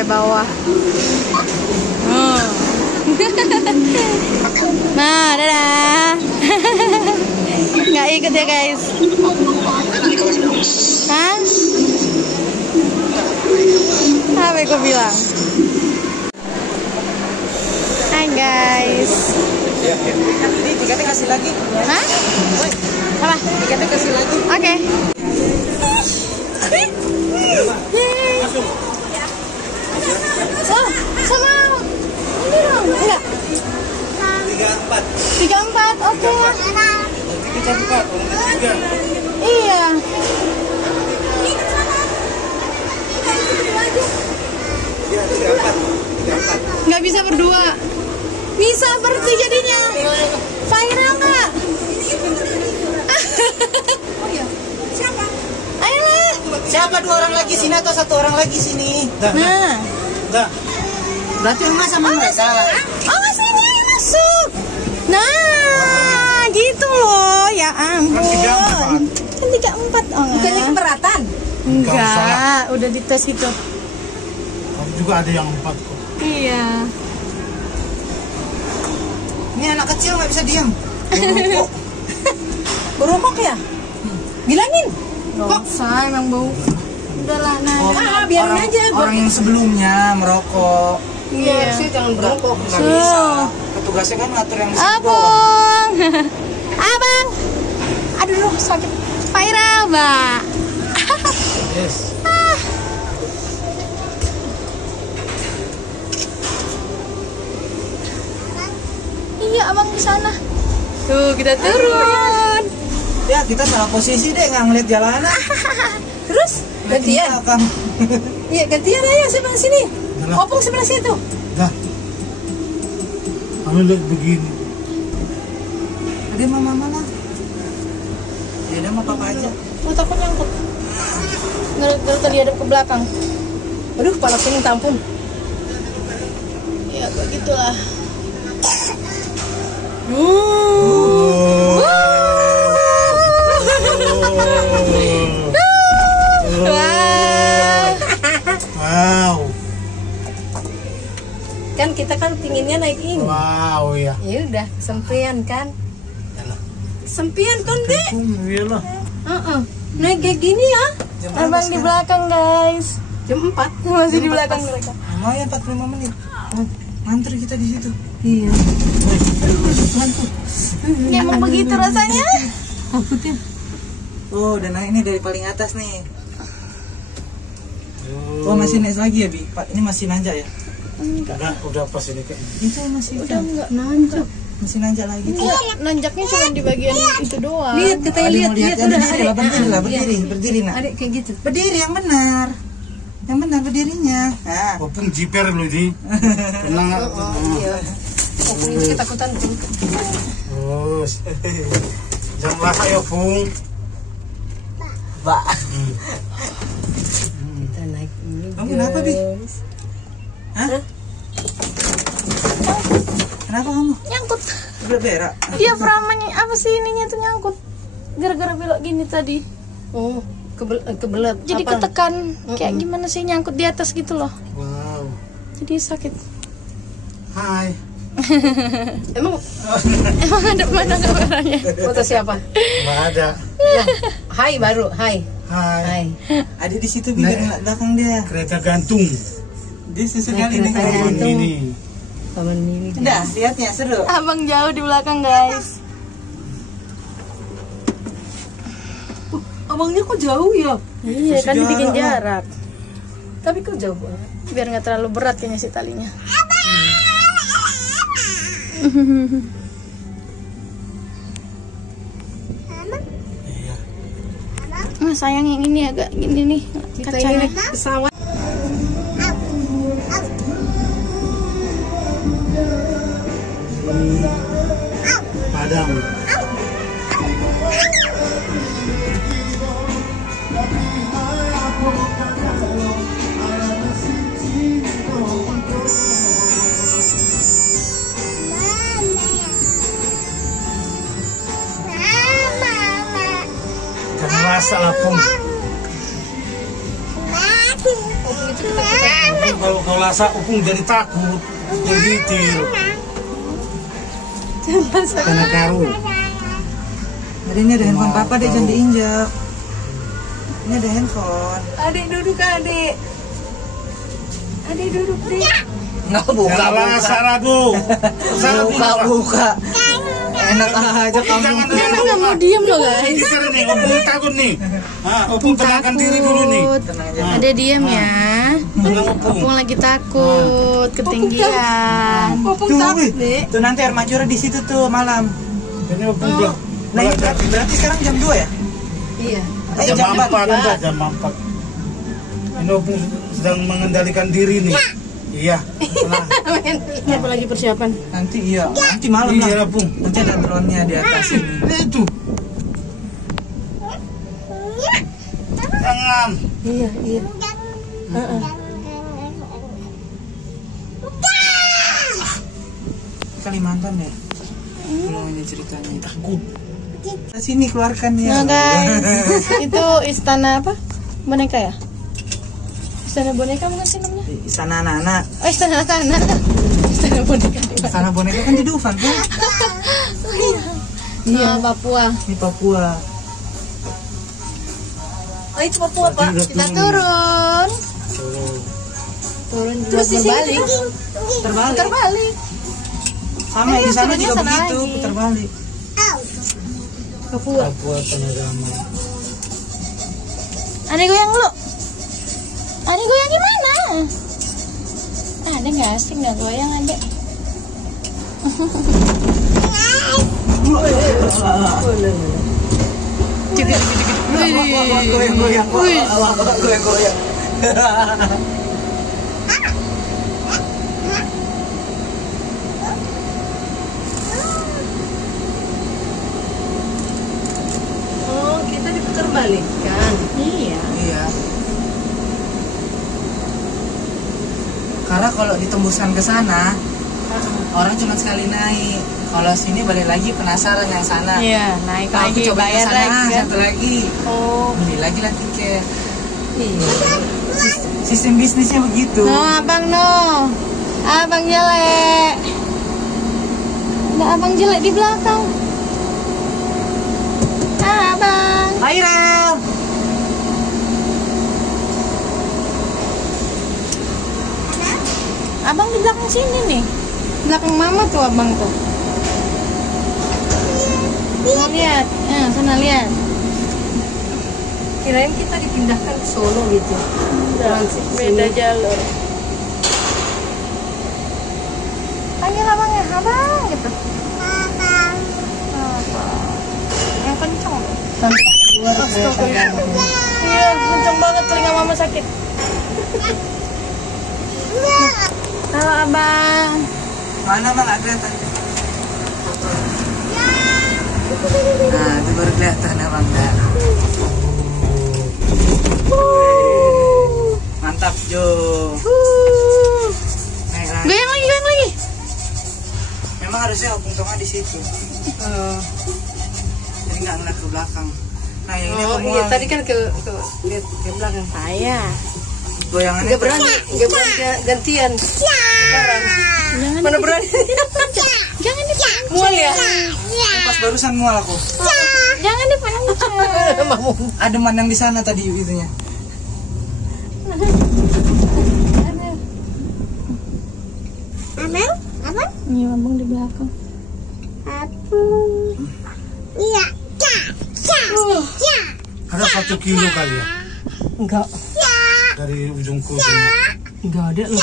sampai bawah. Nah, dadah. Nggak ikut ya guys. Hah? Apa yang gue bilang? Hai guys. Ini tiketnya kasih lagi. Hah? Apa? Tiketnya kasih lagi. Oke. Oh, sama ini dong. Enggak. 34. Oke. 34. Iya. Nggak bisa berdua. Bisa berarti jadinya. Viral nggak? Siapa? Ayolah. Siapa 2 orang lagi sini atau 1 orang lagi sini? Nah. Dah. Berarti Mas sama mereka. Oh, masih ini yang masuk. Nah, gitu loh. Ya ampun. Kan 34. Oh, Bukannya keberatan? enggak. Udah dites itu. Kamu juga ada yang 4 kok. Iya. Ini anak kecil nggak bisa diam. Berokok ya? Bilangin. Kok saya emang bau. Udahlah, nah. Biarin aja. Orang yang sebelumnya merokok. Iya. Sih jangan berokok. Nggak bisa. Petugasnya kan ngatur yang di situ doang. Abang. Abang. Aduh, sakit. Viral, Mbak. Yes. Iya, abang di sana. Tuh, kita turun. Ya kita salah posisi deh, nggak ngeliat jalanan. Terus gantian. Kang. Iya gantian aja sebelah sini. Yalah. Opung sebelah situ. Dah. Kamu lihat begini. Ada mama lah. Ya udah sama papa aja. Oh, takut nyangkut. Gara-gara tadi ada ke belakang. Aduh, kepala aku minta ampun. Ya, begitulah. Wah. Wow. Kan kita kan pinginnya naik ini. Wow ya. Ya udah, kesempian kan. Yalah. Sempian kan, Dek? Iyalah. Naik kayak gini ya. Jam berapa Abang di sekarang? belakang, guys. Jam 4. Masih di belakang mereka. Lumayan 45 menit. Ngantri kita di situ. Iya. Ya, emang begitu rasanya. Takutnya. Oh, udah naik nih dari paling atas nih. Oh, masih naik lagi ya, Bi? Pak, ini masih nanjak ya? Udah pas ini kayaknya. Itu masih Udah enggak. Nanjak. masih nanjak lagi. Enggak, nanjaknya cuma di bagian itu doang. Lihat, katanya Adik lihat, mau lihat, lihat udah. berdiri lah, berdiri lah, berdiri, berdiri nak. Adik kayak gitu. Berdiri yang benar. Yang benar berdirinya. Nah. Walaupun jiper loh di. Tenang. Iya. Opung ini ketakutan. Terus. Jangan rasa ya, Pung. Pak. Kita naik ini. Kamu kenapa, Bi? Hah? Kenapa kamu? Nyangkut. Berak. Dia framanya apa sih ininya tuh nyangkut. Gara-gara belok gini tadi. Oh, kebelet. Jadi apa? ketekan. Kayak gimana sih nyangkut di atas gitu loh. Wow. Jadi sakit. Hai. Emang Emang ada mana kameranya? foto siapa? Nggak ada. Ya, hai baru, hai. Hai. Hai. Ada di situ biar nggak belakang dia. Kereta gantung. Dia sesekali Naik nih kereta kayak Taman gini. mini. Paman Mimi. Udah, lihatnya seru. Abang jauh di belakang, guys. Abangnya kok jauh ya? Iya, kan dibikin jarak. Tapi kok jauh banget. Biar nggak terlalu berat kayaknya si talinya. Iya. Nah, sayang yang ini agak gini nih Kita kacanya. ini pesawat. Padang. Jangan rasa lah, Pung. Opung itu ketakutan. kalau kau lasak opung jadi takut, jadi tir. Karena kau. Jadi ini ada handphone papa dek, jangan diinjak. Ini ada handphone. Adik duduk adik. Adik duduk deh. Nggak buka. Jangan lasak aku. Buka. Enak aja kamu. Kenapa nggak mau diem loh guys? Kita nih, opung takut nih. Opung tenangkan diri dulu nih. Tenang aja. Ada diem ya. Tenang opung. Opung lagi takut ketinggian. Popung takut deh. Tuh nanti air mancurnya di situ tuh malam. Ini opung belum. Nah, berarti sekarang jam 2 ya? Iya. Jam 4 jam 4. Ini opung sedang mengendalikan diri nih. Iya. Tenang. Apa lagi persiapan? Nanti nanti malam Iya, lah. Opung. Nanti ada drone-nya di atas ini. Itu. Jangan. Iya. Kalimantan ya? Belum ini ceritanya. Takut. Sini keluarkan ya. Nah guys, itu istana apa? Boneka ya? Istana boneka bukan sih namanya? Istana anak-anak. Oh istana anak-anak. Istana boneka. Istana boneka kan di Dufan kan? Iya, Papua. Di Papua. Oh itu Papua pak. Kita turun. Turun terus berbalik. Terbalik. Sama di sana turunnya juga sana begitu, lagi. putar balik. Papua. Papua tanah damai. Ada goyang lu. Ada goyang gimana? Ada nggak asik nggak goyang ada? Goyang. Oh kita diputar balik kan. Iya. Iya. Karena kalau ditembuskan ke sana, orang cuma sekali naik. Kalau sini balik lagi penasaran yang sana. Iya, naik Nah, aku lagi coba bayar yang sana, lagi kan. satu lagi. Oh. Beli lagi lah tiket. Iya. Sistem bisnisnya begitu. No, abang no. Abang jelek. Ada abang jelek di belakang. Abang. Hai Rel. Abang di belakang sini nih. Belakang mama tuh abang tuh. Mau lihat. Sana lihat. Kirain kita dipindahkan ke Solo gitu. Transit Beda sini. jalur. Panggil abangnya, abang gitu. Abang. Yang kenceng. Sampai keluar Astaga. Iya, kenceng banget telinga mama sakit. Halo abang. Mana bang nggak kelihatan? Nah itu baru kelihatan abang dah. Mantap Jo. Naik lagi. Goyang lagi, goyang lagi. Memang harusnya opung tongah di situ. Jadi nggak ngeliat ke belakang. Nah yang ini Oh aku iya mau tadi kan ke lihat ke belakang. Saya. goyangannya. Nggak berani gantian. Sekarang. Jangan Mana berani? Jangan dipencet. Mual ya? Pas barusan mual aku. Jangan dipencet. Mamu. Ada man yang di sana tadi itunya. Abang? Abang? Iya, abang di belakang. Abang. Iya. Ada 1 kilo kali ya Enggak. dari ujung ke ujung. Enggak ada loh.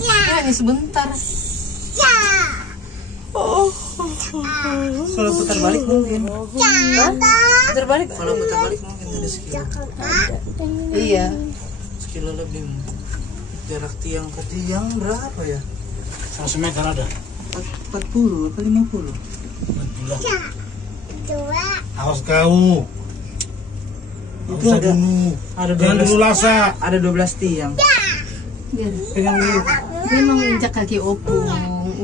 Ya, ini sebentar. Kalau putar balik mungkin. Putar balik. Kalau putar balik mungkin ada sekilo. Iya. Sekilo lebih. Jarak tiang ke tiang berapa ya? 100 meter ada. 40 atau 50? Awas kau. Itu Bisa ada- dulu. ada Jangan 12. dulu lasak. Ada 12 tiang. Biar Pegang dulu. dia mau injak kaki opung.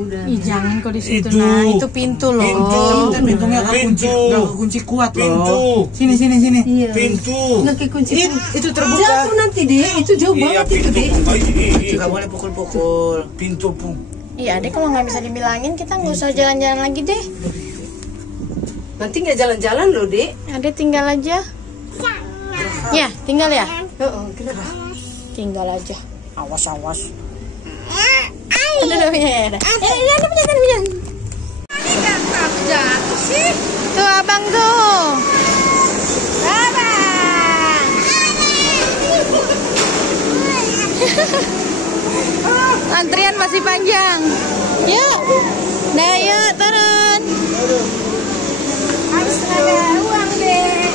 udah. Ih, jangan kok di situ, Itu. nah. Itu pintu loh. Pintunya nggak kunci kuat loh. Sini. Iya. Pintu. Nggak kayak kunci. Itu terbuka. Jatuh nanti deh, itu jauh Iya, banget itu deh. Nggak boleh pukul-pukul. Pintu pun. Iya, Adek kalau nggak bisa dibilangin kita nggak usah jalan-jalan lagi deh. Nanti nggak jalan-jalan loh dek. Adek tinggal aja. Ya, tinggal ya. Kenapa? Tinggal aja. Awas. Aduh, ya. Ada. Jatuh sih. Tuh abang tuh. Abang. Antrian masih panjang. Yuk. Nah, yuk turun. Harus ada uang deh.